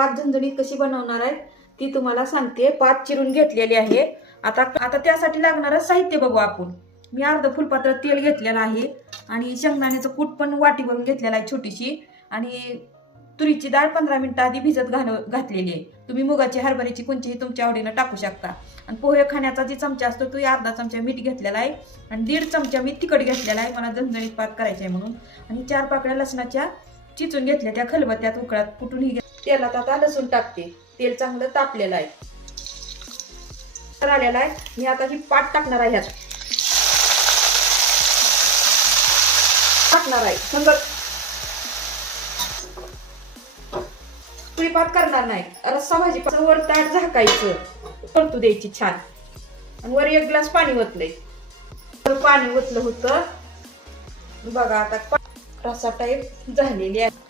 पाच झणझणीत कशी बनवणार आहे ती तुम्हाला सांगते. पाच चिरून घेतलेली आहे. आता आता त्यासाठी लागणारं साहित्य बघू आपण. मी अर्ध फुलपात्र तेल घेतलेलं आहे आणि शेंगदाण्याचं कूट पण वाटी भरून घेतलेला आहे छोटीशी. आणि तुरीची डाळ पंधरा मिनिटं आधी भिजत घाल घातलेली आहे. तुम्ही मुगाची हरभऱ्याची कोणतीही तुमच्या आवडीनं टाकू शकता. आणि पोहे खाण्याचा जे चमचा असतो तो अर्धा चमचा मीठ घेतलेला आहे. आणि दीड चमचा मी तिखट घेतलेला आहे. मला झणझणीत पाक करायचा आहे म्हणून. आणि चार पाकळ्या लसणाच्या चिचून घेतल्या त्या खलबत्त्यात उकळात कुठूनही तेलात आता लसूण टाकते. तेल चांगलं तापलेलं आहे. तर आलेला आहे. मी आता ही पाट टाकणार आहे ह्यात. टाकणार आहे. संगत पात करणार नाही. रस्सा भाजी वर ताट झाकायचं. परतू द्यायची छान. आणि वर एक ग्लास पाणी ओतलंय. तर पाणी ओतलं होतं. बघा आता पा- रस्सा टाईप झालेली आहे.